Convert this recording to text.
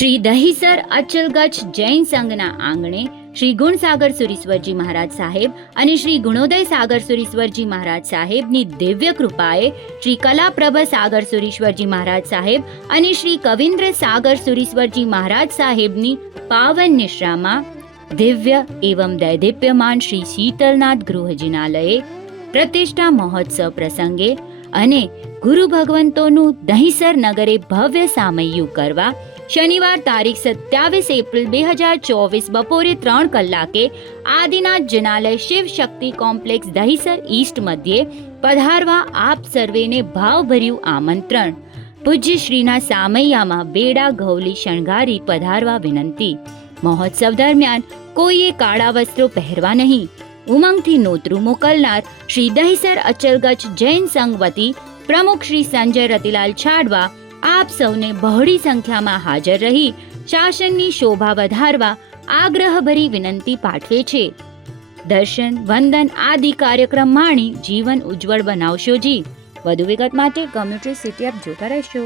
શ્રી દહીસર અચલગચ્છ જૈન સંઘના આંગણે શ્રી ગુણસાગર સુરીશ્વરજી મહારાજ સાહેબ અને શ્રી ગુણોદય સાગર સુરીશ્વરજી મહારાજ સાહેબની દિવ્ય કૃપાએ શ્રી કલાપ્રભ સાગર સુરીશ્વરજી મહારાજ સાહેબ અને શ્રી કવિન્દ્ર સાગર સુરીશ્વરજી મહારાજ સાહેબની પાવન નિશ્રામાં દિવ્ય એવં દૈદીપ્યમાન શ્રી શીતલનાથ ગૃહજિનાલયે પ્રતિષ્ઠા મહોત્સવ પ્રસંગે અને ગુરુ ભગવંતોનું દહીસર નગરે ભવ્ય સામૈયું કરવા શનિવાર તારીખ 27 એપ્રિલ 2024 બપોરે 3 કલાકે આદિનાથ જિનાલય શિવ શક્તિ કોમ્પ્લેક્સ દહીસર ઈસ્ટ મધ્યે પધારવા આપ સર્વેને ભાવભર્યું આમંત્રણ. પૂજ્ય શ્રીના સામૈયામાં બેડા ગૌલી શણગારી પધારવા વિનંતી. મહોત્સવ દરમિયાન કોઈએ કાળા વસ્ત્રો પહેરવા નહીં. ઉમંગથી નોતરું મોકલનાર શ્રી દહીસર અચલગચ્છ જૈન સંઘ વતી પ્રમુખ શ્રી સંજય રતિલાલ છાડવા આપ સૌને બહોળી સંખ્યામાં હાજર રહી શાસનની શોભા વધારવા આગ્રહભરી વિનંતી પાઠવે છે. દર્શન વંદન આદિ કાર્યક્રમ માણી જીવન ઉજ્જવળ બનાવશો જી. વધુ વિગત માટે કોમ્યુનિટી સિટી આપ જોતા રહેશો.